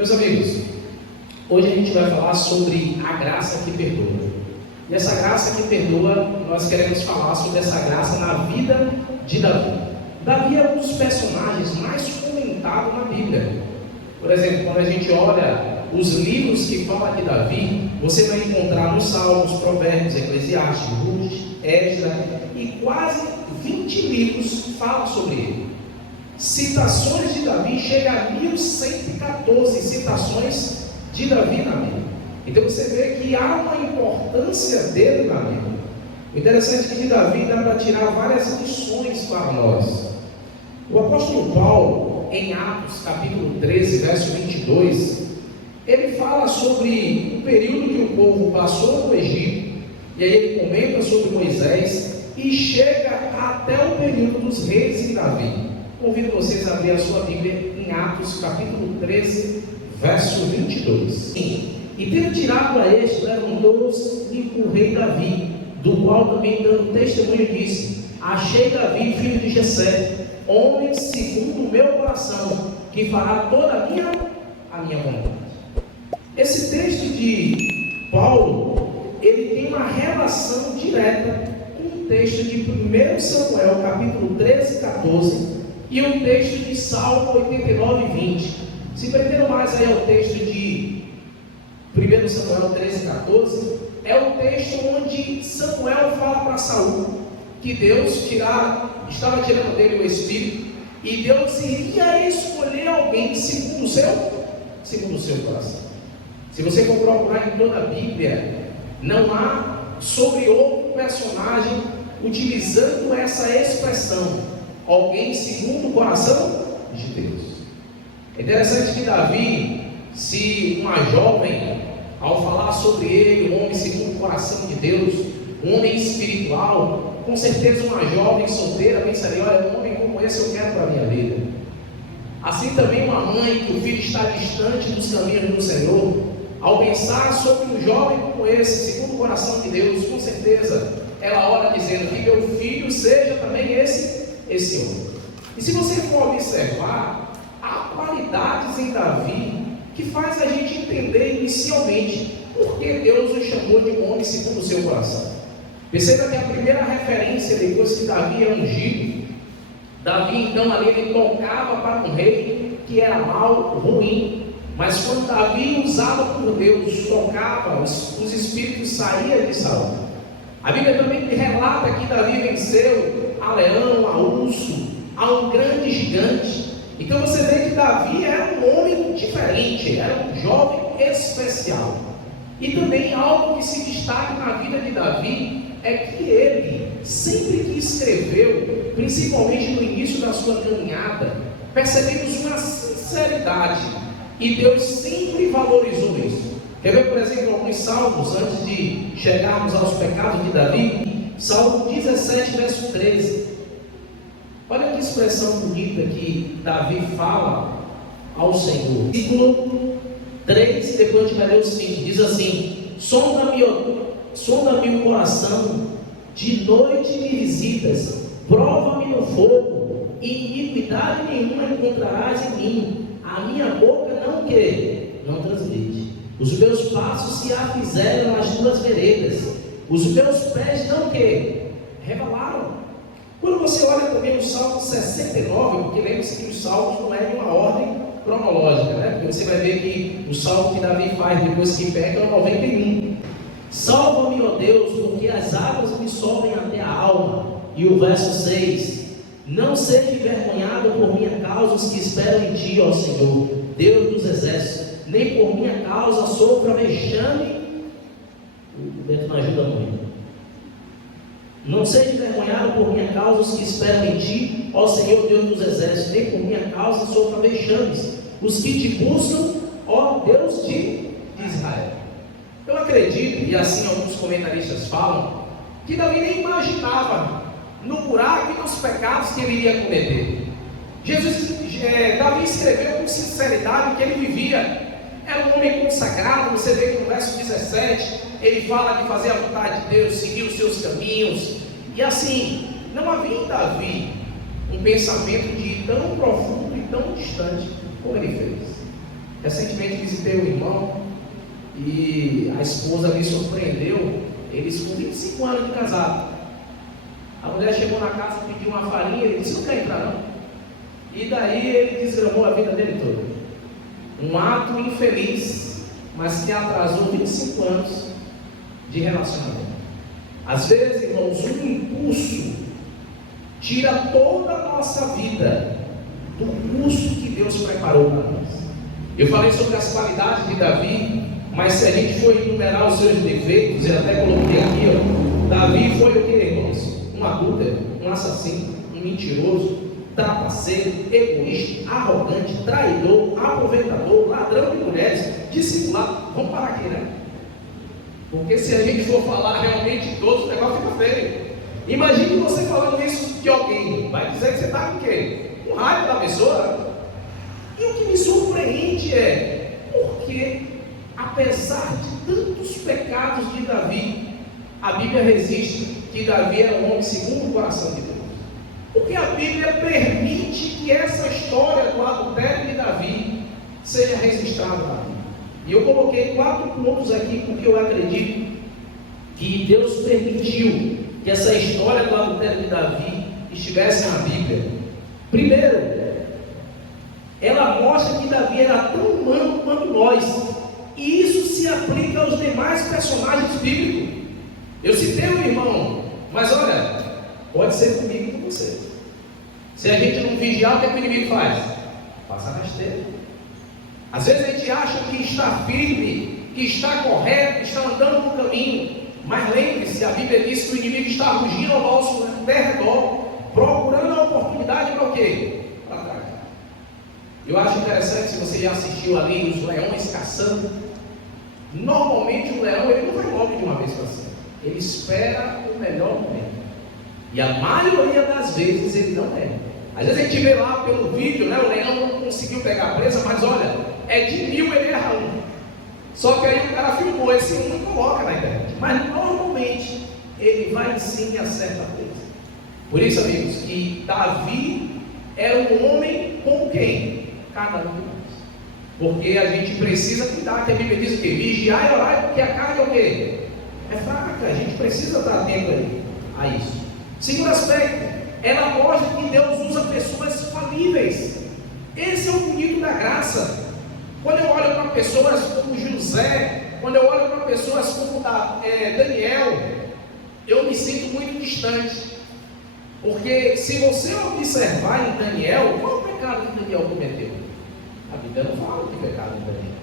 Meus amigos, hoje a gente vai falar sobre a graça que perdoa. E essa graça que perdoa, nós queremos falar sobre essa graça na vida de Davi. Davi é um dos personagens mais comentados na Bíblia. Por exemplo, quando a gente olha os livros que falam de Davi, você vai encontrar nos Salmos, Provérbios, Eclesiastes, Ruth, Esdras, e quase 20 livros falam sobre ele. Citações de Davi chega a 1114 citações de Davi na Bíblia. Então você vê que há uma importância dele na Bíblia. O interessante é que de Davi dá para tirar várias lições para nós. O apóstolo Paulo, em Atos capítulo 13, verso 22, ele fala sobre o período que o povo passou no Egito, e aí ele comenta sobre Moisés e chega até o período dos reis em Davi. Convido vocês a abrir a sua Bíblia em Atos capítulo 13, verso 22. E tendo tirado a este, levantou-se o rei Davi, do qual também dando testemunho disse: achei Davi, filho de Jessé, homem segundo o meu coração, que fará toda a minha vontade. Esse texto de Paulo, ele tem uma relação direta com o texto de 1 Samuel, capítulo 13, 14, e o texto de Salmo 89, 20. Se perderam mais aí ao texto de 1 Samuel 13, 14, é o texto onde Samuel fala para Saul que Deus estava tirando dele o espírito, e Deus iria escolher alguém segundo o seu coração. Se você for procurar em toda a Bíblia, não há sobre outro personagem utilizando essa expressão, alguém segundo o coração de Deus. É interessante que Davi, se uma jovem, ao falar sobre ele, um homem segundo o coração de Deus, um homem espiritual, com certeza uma jovem solteira pensaria: olha, um homem como esse eu quero para a minha vida. Assim também uma mãe que o filho está distante dos caminhos do Senhor, ao pensar sobre um jovem como esse, segundo o coração de Deus, com certeza ela ora dizendo que meu filho seja também esse homem. E se você for observar, há qualidades em Davi que faz a gente entender inicialmente por que Deus o chamou de um homem segundo o seu coração. Perceba que a primeira referência, depois que Davi é ungido, Davi então ali ele tocava para um rei que era mau, ruim, mas quando Davi, usado por Deus, tocava, os espíritos saíam de Saul. A Bíblia também relata que Davi venceu a leão, a urso, a um grande gigante. Então você vê que Davi era um homem diferente, era um jovem especial. E também algo que se destaca na vida de Davi é que ele, sempre que escreveu, principalmente no início da sua caminhada, percebemos uma sinceridade, e Deus sempre valorizou isso. Quer ver, por exemplo, alguns salmos, antes de chegarmos aos pecados de Davi? Salmo 17, verso 13. Olha que expressão bonita que Davi fala ao Senhor. Versículo 3, depois a gente vai ler o seguinte, diz assim: sonda-me o coração, de noite me visitas, prova-me no fogo, e iniquidade nenhuma encontrarás em mim, a minha boca não transgride, os meus passos se afizeram nas tuas veredas, os meus pés revelaram. Quando você olha também o Salmo 69, porque lembre-se que os salmos não é em uma ordem cronológica, né? Porque você vai ver que o salmo que Davi faz depois que peca é o 91. Salva-me, ó Deus, porque as águas me sobem até a alma. E o verso 6: não seja envergonhado por minha causa os que esperam em ti, ó Senhor, Deus dos exércitos, nem por minha causa sofra vexame. O vento não ajuda muito. Não seja envergonhado por minha causa os que esperam em ti, ó Senhor Deus dos exércitos, nem por minha causa sofra vexames os que te buscam, ó Deus de Israel. Eu acredito, e assim alguns comentaristas falam, que Davi nem imaginava no buraco e nos pecados que ele iria cometer. Davi escreveu com sinceridade o que ele vivia. Era um homem consagrado. Você vê que no verso 17 ele fala de fazer a vontade de Deus, seguir os seus caminhos. E assim, não havia em Davi um pensamento de ir tão profundo e tão distante como ele fez. Recentemente visitei um irmão e a esposa me surpreendeu, eles com 25 anos de casado. A mulher chegou na casa, pediu uma farinha, ele disse: não quer entrar não. E daí ele desgramou a vida dele toda. Um ato infeliz, mas que atrasou 25 anos de relacionamento. Às vezes, irmãos, um impulso tira toda a nossa vida do curso que Deus preparou para nós. Eu falei sobre as qualidades de Davi, mas se a gente for enumerar os seus defeitos, eu até coloquei aqui, ó, Davi foi o que, irmãos? Um adúltero, um assassino, um mentiroso, trapaceiro, egoísta, arrogante, traidor, aproveitador, ladrão de mulheres, discipulado. Vamos parar aqui, né? Porque se a gente for falar realmente de todos, o negócio fica feio. Imagine você falando isso de alguém, vai dizer que você está com o quê? Com raiva da pessoa. E o que me surpreende é porque, apesar de tantos pecados de Davi, a Bíblia resiste que Davi era um homem segundo o coração de Deus. Porque a Bíblia permite que essa história do adultério de Davi seja registrada na Bíblia. E eu coloquei 4 pontos aqui porque eu acredito que Deus permitiu que essa história do adultério de Davi estivesse na Bíblia. Primeiro, ela mostra que Davi era tão humano quanto nós, e isso se aplica aos demais personagens bíblicos. Eu citei um irmão, mas olha, pode ser comigo e com você. Se a gente não vigiar, o que o inimigo faz? Passa rasteira. Às vezes a gente acha que está firme, que está correto, que está andando no caminho, mas lembre-se, a Bíblia diz que o inimigo está rugindo ao nosso derredor, procurando a oportunidade para o quê? Para trás. Eu acho interessante, se você já assistiu ali os leões caçando, normalmente o leão ele não vai logo de uma vez para cima, ele espera o melhor momento, e a maioria das vezes ele não é. Às vezes a gente vê lá pelo vídeo, né, o leão não conseguiu pegar a presa, mas olha, é de 1000 ele erra um. Só que aí o cara filmou esse um e coloca na internet. Mas normalmente ele vai em cima e acerta a presa. Por isso, amigos, que Davi era um homem com quem? Cada um de nós. Porque a gente precisa cuidar, que a Bíblia diz o quê? Vigiar e orar, porque a carne é o quê? É fraca, a gente precisa dar tempo a isso. Segundo aspecto, ela mostra que Deus usa pessoas falíveis. Esse é o bonito da graça. Quando eu olho para pessoas como José, quando eu olho para pessoas como Daniel, eu me sinto muito distante. Porque se você observar em Daniel, qual o pecado que Daniel cometeu? A Bíblia não fala de pecado em Daniel.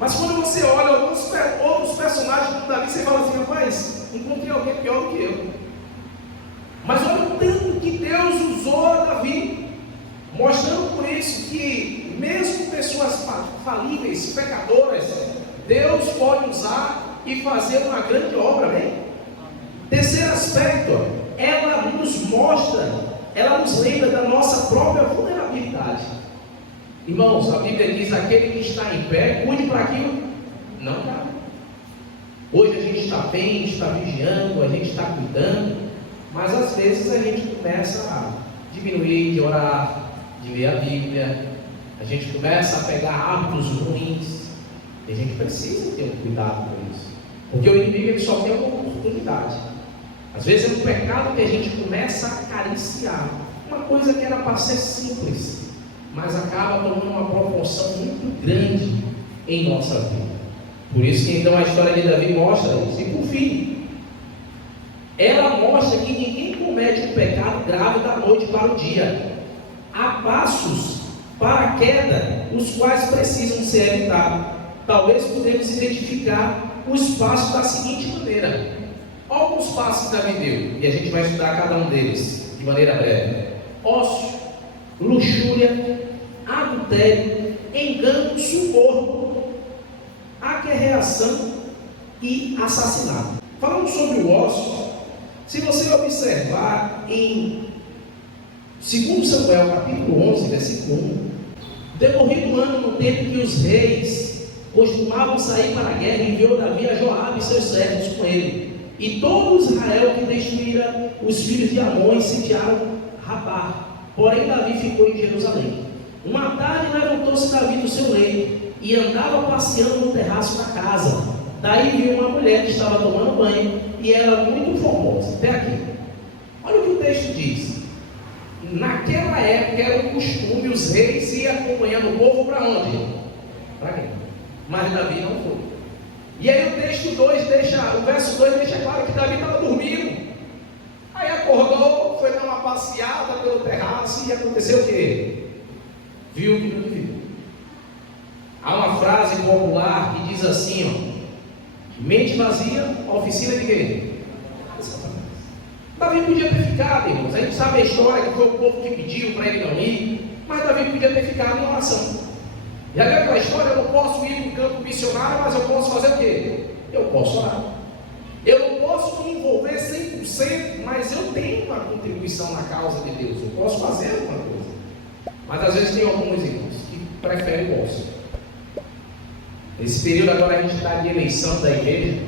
Mas quando você olha alguns outros personagens como Davi, você fala assim: rapaz, encontrei alguém pior do que eu. Mas olha o tanto que Deus usou a Davi, mostrando por isso que mesmo pessoas falíveis, pecadoras, Deus pode usar e fazer uma grande obra, né? Terceiro aspecto, ela nos mostra, ela nos lembra da nossa própria vulnerabilidade. Irmãos, a Bíblia diz: aquele que está em pé, cuide para aquilo não cabe. Hoje a gente está bem, está vigiando, a gente está cuidando, mas às vezes a gente começa a diminuir de orar, de ler a Bíblia, a gente começa a pegar hábitos ruins, e a gente precisa ter um cuidado com isso, porque o inimigo ele só tem uma oportunidade. Às vezes é um pecado que a gente começa a acariciar, uma coisa que era para ser simples, mas acaba tomando uma proporção muito grande em nossa vida. Por isso que então a história de Davi mostra isso. E por fim, ela mostra que ninguém comete um pecado grave da noite para o dia. Há passos para a queda, os quais precisam ser evitados. Talvez podemos identificar os passos da seguinte maneira. Alguns passos que Davi deu, e a gente vai estudar cada um deles de maneira breve: ócio, luxúria, adultério, engano, suborno, aquerreação e assassinato. Falando sobre o ócio, se você observar em 2 Samuel capítulo 11, versículo 1, decorrido o ano no tempo que os reis costumavam sair para a guerra, enviou Davi a Joabe e seus servos com ele, e todo Israel que destruíra os filhos de Amon e sitiaram Rabá. Porém Davi ficou em Jerusalém. Uma tarde levantou-se Davi do seu leito, e andava passeando no terraço da casa. Daí viu uma mulher que estava tomando banho e era muito formosa. Até aqui. Olha o que o texto diz. Naquela época era um costume, os reis iam acompanhando o povo para onde? Para quem? Mas Davi não foi. E aí o verso 2 deixa claro que Davi estava dormindo. Aí acordou, foi dar uma passeada pelo terraço e aconteceu o quê? Viu o que não devia. Há uma frase popular que diz assim, ó: mente vazia, oficina de quê? Davi podia ter ficado, irmãos. A gente sabe a história que foi o povo que pediu para ele não ir, mas Davi podia ter ficado em oração. Já viu aquela história? Eu não posso ir no campo missionário, mas eu posso fazer o quê? Eu posso orar. Eu não posso me envolver 100%, mas eu tenho uma contribuição na causa de Deus. Eu posso fazer alguma coisa. Mas às vezes tem alguns irmãos que preferem o osso. Nesse período agora a gente está de eleição da igreja.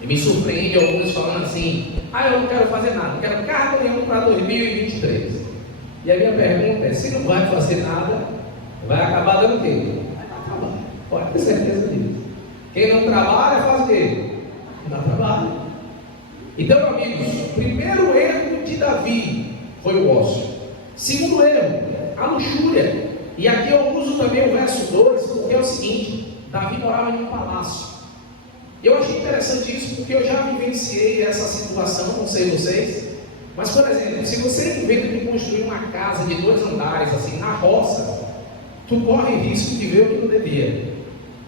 E me surpreende alguns falando assim: eu não quero fazer nada, não quero cargo nenhum para 2023. E a minha pergunta é: se não vai fazer nada, vai acabar dando o quê? Vai acabar. Pode ter certeza disso. Quem não trabalha faz o quê? Não dá trabalho. Então, amigos, o primeiro erro de Davi foi o ócio. Segundo erro, a luxúria. E aqui eu uso também o verso 2, porque é o seguinte: Davi morava em um palácio. Eu achei interessante isso porque eu já vivenciei essa situação, não sei vocês, mas, por exemplo, se você inventa de construir uma casa de 2 andares, assim, na roça, tu corre risco de ver o que não devia.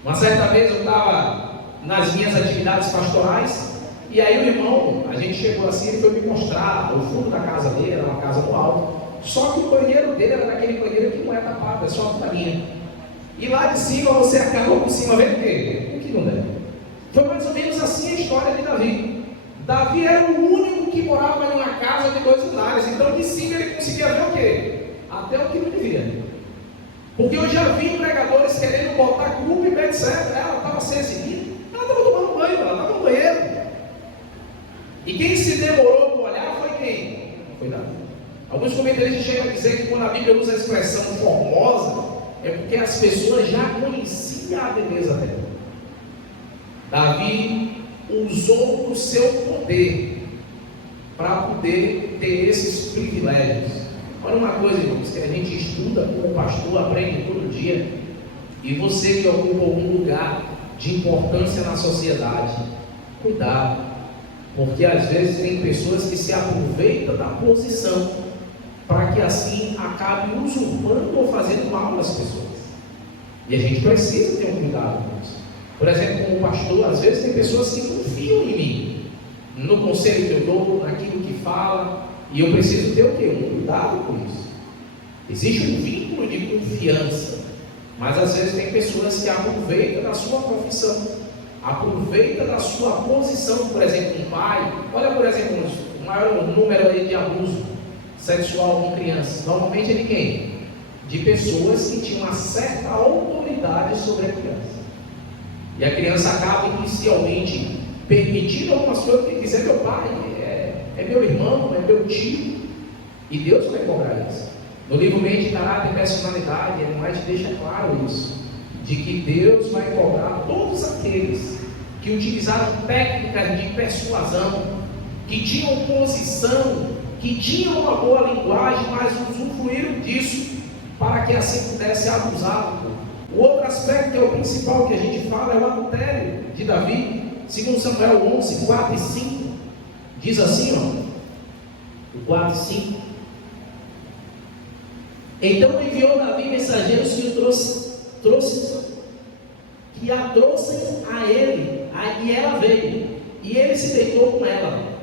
Uma certa vez eu estava nas minhas atividades pastorais, e aí o irmão, a gente chegou assim, ele foi me mostrar o fundo da casa dele, era uma casa no alto, só que o banheiro dele era daquele banheiro que não é tapado, é só a tampinha. E lá de cima você acaba por cima vendo o quê? O que não deve. Foi mais ou menos assim a história de Davi. Davi era o único que morava em uma casa de 2 andares, então de cima ele conseguia ver o quê? Até o que não devia. Porque eu já vi pregadores querendo botar culpa e etc. Ela estava se exibindo, ela estava tomando banho, ela estava no banheiro. E quem se demorou para olhar foi quem? Foi Davi. Alguns comentaristas chegam a dizer que quando a Bíblia usa a expressão formosa, é porque as pessoas já conheciam a beleza dela. Davi usou o seu poder para poder ter esses privilégios. Olha uma coisa, irmãos, que a gente estuda como pastor, aprende todo dia, e você que ocupa algum lugar de importância na sociedade, cuidado, porque às vezes tem pessoas que se aproveitam da posição para que assim acabe usurpando ou fazendo mal às pessoas. E a gente precisa ter um cuidado com isso. Por exemplo, como pastor, às vezes tem pessoas que confiam em mim, no conselho que eu dou, naquilo que fala, e eu preciso ter o quê? Um cuidado com isso. Existe um vínculo de confiança, mas às vezes tem pessoas que aproveitam da sua profissão, aproveitam da sua posição, por exemplo, um pai. Olha, por exemplo, o maior número aí de abuso sexual com crianças, normalmente é de quem? De pessoas que tinham uma certa autoridade sobre a criança. E a criança acaba inicialmente permitindo algumas coisas, que dizer meu pai, é meu irmão, é meu tio, e Deus vai cobrar isso. No livro Mente, Caráter e Personalidade, ele mais deixa claro isso, de que Deus vai cobrar todos aqueles que utilizaram técnicas de persuasão, que tinham posição, que tinham uma boa linguagem, mas usufruíram disso para que assim pudesse abusar do povo. O outro aspecto, que é o principal que a gente fala, é o adultério de Davi. Segundo Samuel 11, 4 e 5, diz assim, ó, o 4 e 5: então enviou Davi mensageiros que a trouxem a ele, e ela veio, e ele se deitou com ela.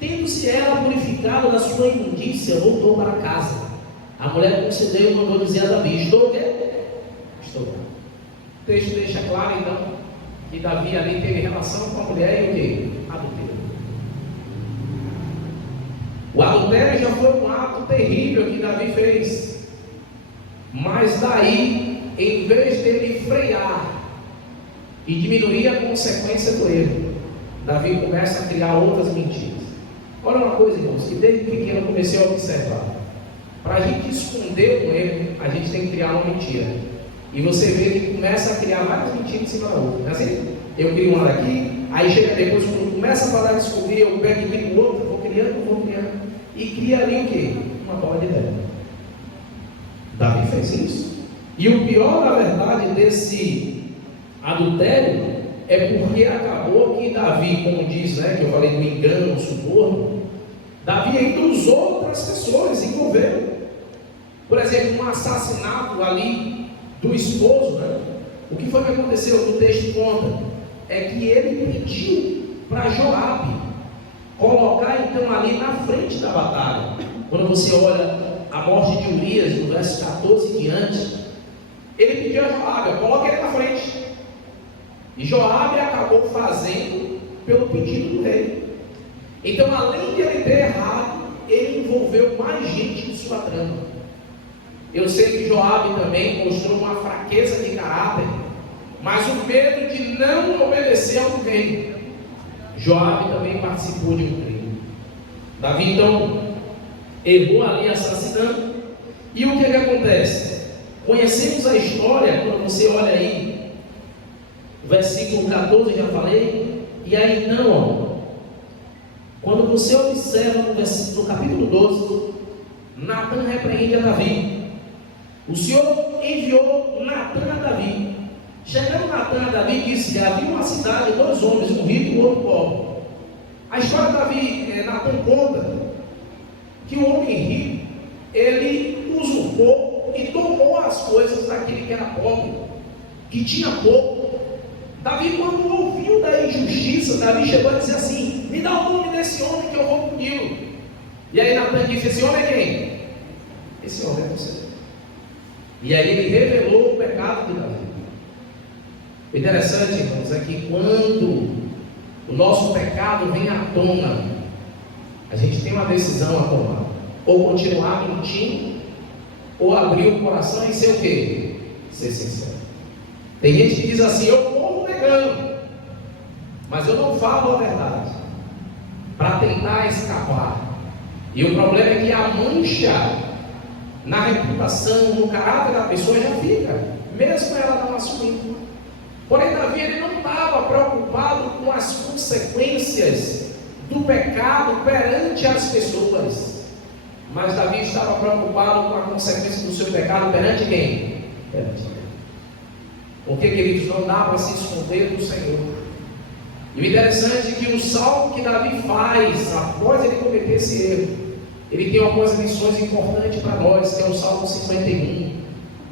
Tendo-se ela purificado da sua imundícia, voltou para casa. A mulher concedeu e mandou dizer a Davi: estou o quê? Estou. O texto deixa claro então que Davi ali teve relação com a mulher e o quê? Adultério. O adultério já foi um ato terrível que Davi fez, mas daí, em vez dele frear e diminuir a consequência do erro, Davi começa a criar outras mentiras. Olha uma coisa, irmãos, que desde pequeno eu comecei a observar. Para a gente esconder um erro, a gente tem que criar uma mentira. E você vê que começa a criar várias mentiras em cima da outra. Não é assim? Eu crio uma daqui, aí chega depois, quando começa a parar de descobrir, eu pego e crio outra, vou criando. E cria ali o quê? Uma bola de neve. Davi fez isso. E o pior, na verdade, desse adultério é porque acabou que Davi, como diz, né, que eu falei do engano, do suborno, Davi ainda usou outras pessoas, envolveu. Por exemplo, um assassinato ali do esposo, né? O que foi que aconteceu? O texto conta é que ele pediu para Joabe colocar então ali na frente da batalha. Quando você olha a morte de Urias, no verso 14 em diante, ele pediu a Joabe, coloca ele na frente. E Joabe acabou fazendo pelo pedido do rei. Então, além de ele ter errado, ele envolveu mais gente em sua trama. Eu sei que Joabe também mostrou uma fraqueza de caráter, mas o medo de não obedecer ao rei. Joabe também participou de um crime. Davi então errou ali assassinando. E o que é que acontece? Conhecemos a história quando você olha aí, versículo 14, já falei. E aí então, quando você observa no capítulo 12, Natan repreende a Davi. O Senhor enviou Natan a Davi. Chegando Natan a Davi, disse que havia uma cidade, 2 homens, um rico e o outro pobre. A história de Davi, Natan conta que o homem rico, ele usurpou e tomou as coisas daquele que era pobre, que tinha pouco. Davi, quando ouviu da injustiça, Davi chegou a dizer assim: me dá o nome desse homem que eu vou puni-lo. E aí Natan disse: esse homem é quem? Esse homem é você. E aí ele revelou o pecado de Davi. O interessante, irmãos, é que quando o nosso pecado vem à tona, a gente tem uma decisão a tomar: ou continuar mentindo, ou abrir o coração e ser o quê? Ser sincero. Tem gente que diz assim: eu morro negando, mas eu não falo a verdade, para tentar escapar. E o problema é que a mancha na reputação, no caráter da pessoa já fica, mesmo ela não assumindo. Porém, Davi, ele não estava preocupado com as consequências do pecado perante as pessoas, mas Davi estava preocupado com a consequência do seu pecado perante quem? Perante Deus. Porque, queridos, não dá para se esconder do Senhor. E o interessante é que o salmo que Davi faz após ele cometer esse erro, ele tem algumas lições importantes para nós, que é o Salmo 51.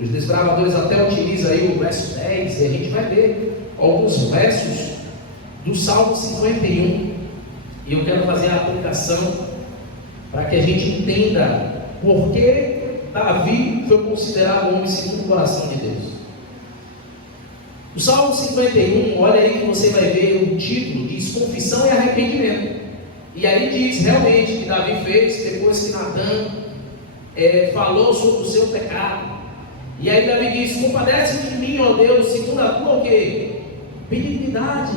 Os desbravadores até utilizam aí o verso 10, e a gente vai ver alguns versos do Salmo 51. E eu quero fazer a aplicação para que a gente entenda por que Davi foi considerado um homem segundo o coração de Deus. O Salmo 51, olha aí que você vai ver o título, diz confissão e arrependimento. E aí diz realmente que Davi fez depois que Natan falou sobre o seu pecado. E aí Davi diz: compadece de mim, ó Deus, segundo a tua o quê? Benignidade,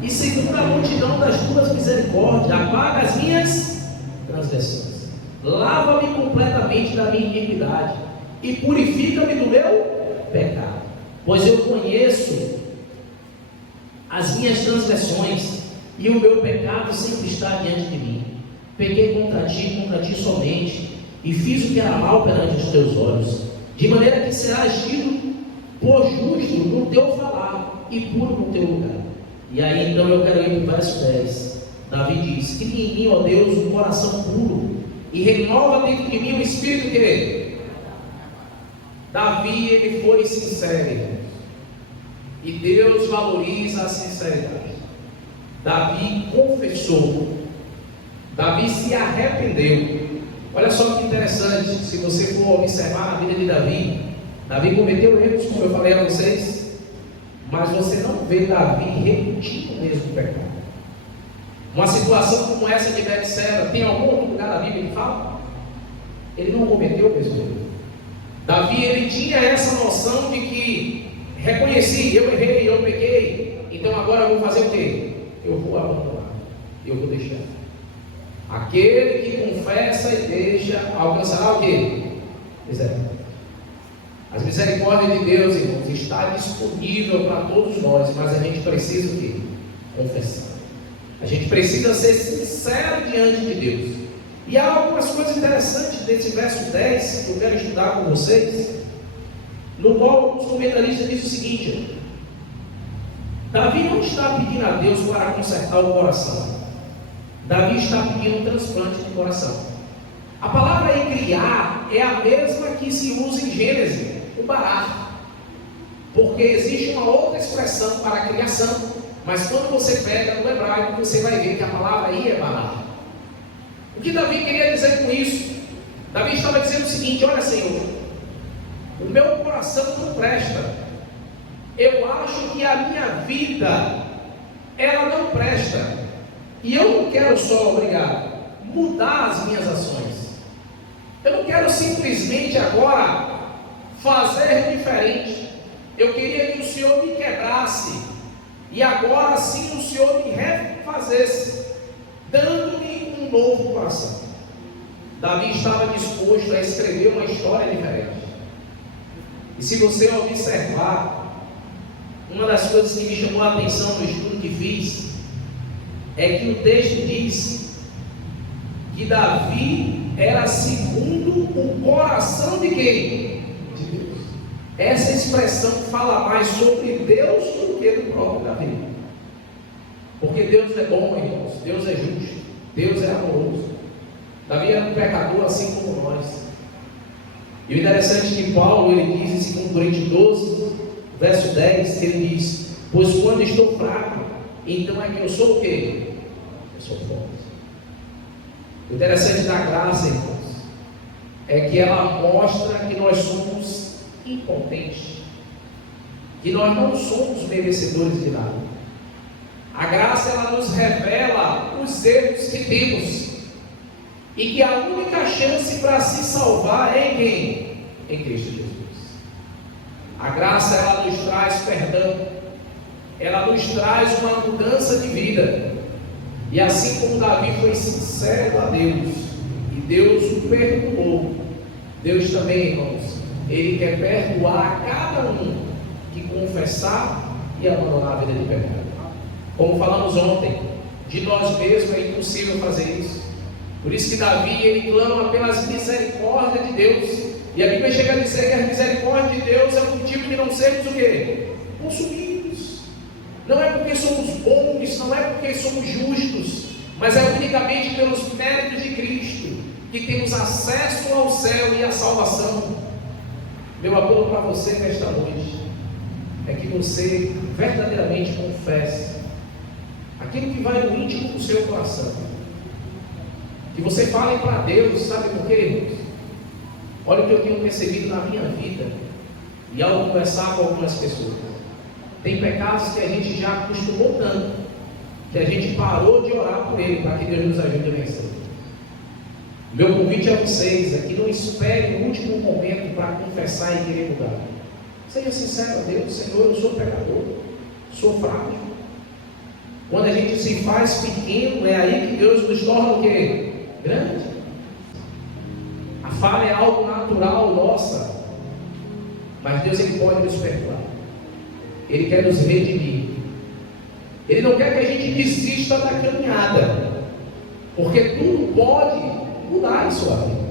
e segundo a multidão das tuas misericórdias, apaga as minhas transgressões, lava-me completamente da minha iniquidade e purifica-me do meu pecado, pois eu conheço as minhas transgressões, e o meu pecado sempre está diante de mim. Pequei contra ti somente, e fiz o que era mal perante os teus olhos, de maneira que serás tido por justo no teu falar e puro no teu lugar. E aí então eu quero ir para o verso 10. Davi diz: cria em mim, ó Deus, um coração puro, e renova dentro de mim um espírito que... Davi, ele foi sincero, e Deus valoriza a sinceridade. Davi confessou, Davi se arrependeu. Olha só que interessante, se você for observar a vida de Davi, Davi cometeu erros, como eu falei a vocês, mas você não vê Davi repetindo o mesmo pecado. Uma situação como essa de Betseba, tem algum outro lugar da Bíblia que fala? Ele não cometeu o mesmo erro. Davi, ele tinha essa noção de que reconheci, eu errei, eu pequei, então agora eu vou fazer o quê? Eu vou abandonar, eu vou deixar. Aquele que confessa e deixa alcançará o quê? Misericórdia. As misericórdias de Deus, irmãos, está disponível para todos nós, mas a gente precisa o quê? Confessar. A gente precisa ser sincero diante de Deus. E há algumas coisas interessantes desse verso 10 que eu quero estudar com vocês, no qual os comentaristas dizem o seguinte: Davi não está pedindo a Deus para consertar o coração. Davi está pedindo um transplante de coração. A palavra aí criar é a mesma que se usa em Gênesis, o barar. Porque existe uma outra expressão para a criação, mas quando você pega no hebraico, você vai ver que a palavra aí é barar. O que Davi queria dizer com isso? Davi estava dizendo o seguinte: olha, Senhor, o meu coração não presta. Eu acho que a minha vida, ela não presta. E eu não quero só, mudar as minhas ações. Eu não quero simplesmente agora fazer diferente. Eu queria que o Senhor me quebrasse e agora sim o Senhor me refazesse, dando-me um novo coração. Davi estava disposto a escrever uma história diferente. E se você observar, uma das coisas que me chamou a atenção no estudo que fiz é que o texto diz que Davi era segundo o coração de quem? De Deus. Essa expressão fala mais sobre Deus do que do próprio Davi. Porque Deus é bom, irmãos. Deus é justo. Deus é amoroso. Davi era um pecador assim como nós. E o interessante é que Paulo, ele diz em 2 Coríntios 12, verso 10, que ele diz: pois quando estou fraco, então é que eu sou o quê? Eu sou forte. O interessante da graça, irmãos, é que ela mostra que nós somos impotentes, que nós não somos merecedores de nada. A graça, ela nos revela os erros que temos, e que a única chance para se salvar é em quem? Em Cristo Jesus. A graça, ela nos traz perdão, ela nos traz uma mudança de vida. E assim como Davi foi sincero a Deus, e Deus o perdoou, Deus também, irmãos, Ele quer perdoar a cada um que confessar e abandonar a vida de pecado. Como falamos ontem, de nós mesmos é impossível fazer isso. Por isso que Davi, ele clama pelas misericórdias de Deus. E a Bíblia chega a dizer que a misericórdia de Deus é o motivo de não sermos o quê? Consumidos. Não é porque somos bons, não é porque somos justos, mas é unicamente pelos méritos de Cristo que temos acesso ao céu e à salvação. Meu apelo para você nesta noite é que você verdadeiramente confesse aquilo que vai no íntimo do seu coração. Que você fale para Deus, sabe por quê, irmãos? Olha o que eu tenho percebido na minha vida, e ao conversar com algumas pessoas, tem pecados que a gente já acostumou tanto, que a gente parou de orar por ele, para que Deus nos ajude a vencer. Meu convite a vocês é que não espere o último momento para confessar e querer mudar. Seja sincero a Deus: Senhor, eu sou pecador, sou frágil. Quando a gente se faz pequeno, é aí que Deus nos torna o quê? Grande. A falha é algo natural nossa, mas Deus, Ele pode nos perdoar. Ele quer nos redimir. Ele não quer que a gente desista da caminhada, porque tudo pode mudar em sua vida,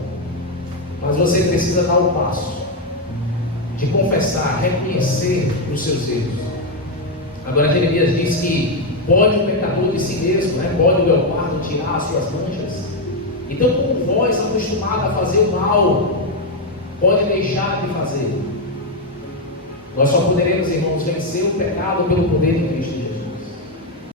mas você precisa dar o passo de confessar, reconhecer os seus erros. Agora Jeremias diz que pode o pecador de si mesmo, pode o leopardo tirar as suas manchas. Então, como vós, acostumado a fazer o mal, pode deixar de fazer. Nós só poderemos, irmãos, vencer o pecado pelo poder de Cristo Jesus.